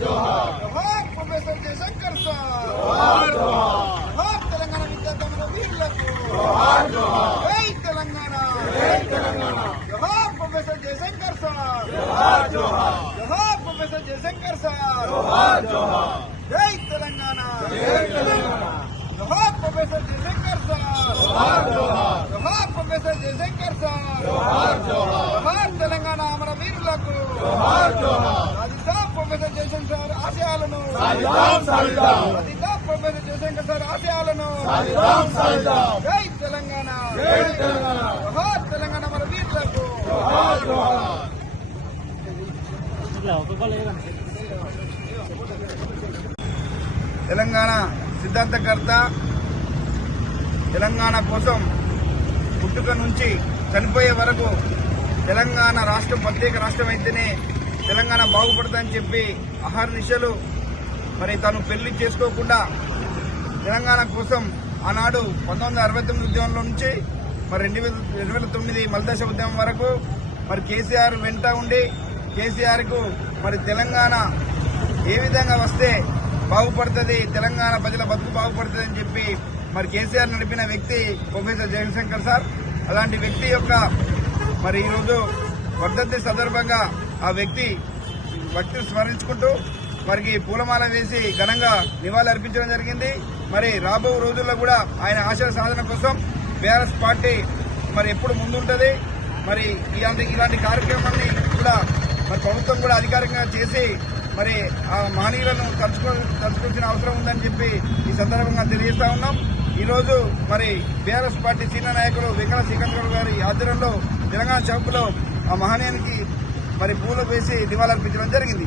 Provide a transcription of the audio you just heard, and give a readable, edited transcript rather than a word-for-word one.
जोहार प्रोफेसर जयशंकर साहब, जोहार तेलंगाना विद्यार्थी वीरुలకు, जय तेलंगाना, जोहार प्रोफेसर जयशंकर साहब, जोहार प्रोफेसर जयशंकर साहब, जय तेलंगाना, जोहार प्रोफेसर जयशंकर साहब, जोहार प्रोफेसर जयशंकर साहब, जोहार तेलंगाना अमर वीरुలకు, प्रोफेसर जयशंकर सार आशयाలను, प्रोफेसर जयशंकर सार आशयाలను, जय तेलंगाना, जोहार तेलंगाना अमर वीरुలకు. తెలంగాణ సిద్ధాంతకర్త తెలంగాణ కోసం పుట్టుక నుంచి చనిపోయే వరకు తెలంగాణ రాష్ట్రం ప్రత్యేక రాష్ట్రం అయితేనే తెలంగాణ బాగుపడుతుందని చెప్పి అహర్నిశలు మరి తను పెళ్లి చేసుకోకుండా తెలంగాణ కోసం ఆనాడు 1969 ఉద్యమంలో నుంచి మరి 2009 మలిదశ ఉద్యమం వరకు మరి కేసీఆర్ వెంట ఉండి కేసీఆర్ కు మరి తెలంగాణ ఏ విధంగా వస్తే బాగుపడుతుంది, తెలంగాణ ప్రజల బతుకు బాగుపడుతుంది అని చెప్పి మరి కేసీఆర్ నడిపిన వ్యక్తి ప్రొఫెసర్ జయశంకర్ సార్. అలాంటి వ్యక్తి యొక్క మరి ఈరోజు వర్ధంతి సందర్భంగా ఆ వ్యక్తిని స్మరించుకుంటూ మరికి పూలమాల వేసి ఘనంగా నివాళులు అర్పించడం జరిగింది. మరి రాబో రోజుల్లో కూడా ఆయన ఆశయ సాధన కోసం బీఆర్ఎస్ పార్టీ మరి ఎప్పుడు ముందుంటది. మరి ఇలాంటి కార్యక్రమాన్ని కూడా మరి ప్రభుత్వం కూడా అధికారికంగా చేసి మరి ఆ మహనీయులను తలుచుకోవాల్సిన అవసరం ఉందని చెప్పి ఈ సందర్భంగా తెలియజేస్తా ఉన్నాం. ఈ రోజు మరి బీఆర్ఎస్ పార్టీ సీనియర్ నాయకులు వెంకట శ్రీకాంత్ గారి ఆధ్వర్యంలో తెలంగాణ చౌక్లో ఆ మహనీయునికి మరి పూలు వేసి నివాళులర్పించడం జరిగింది.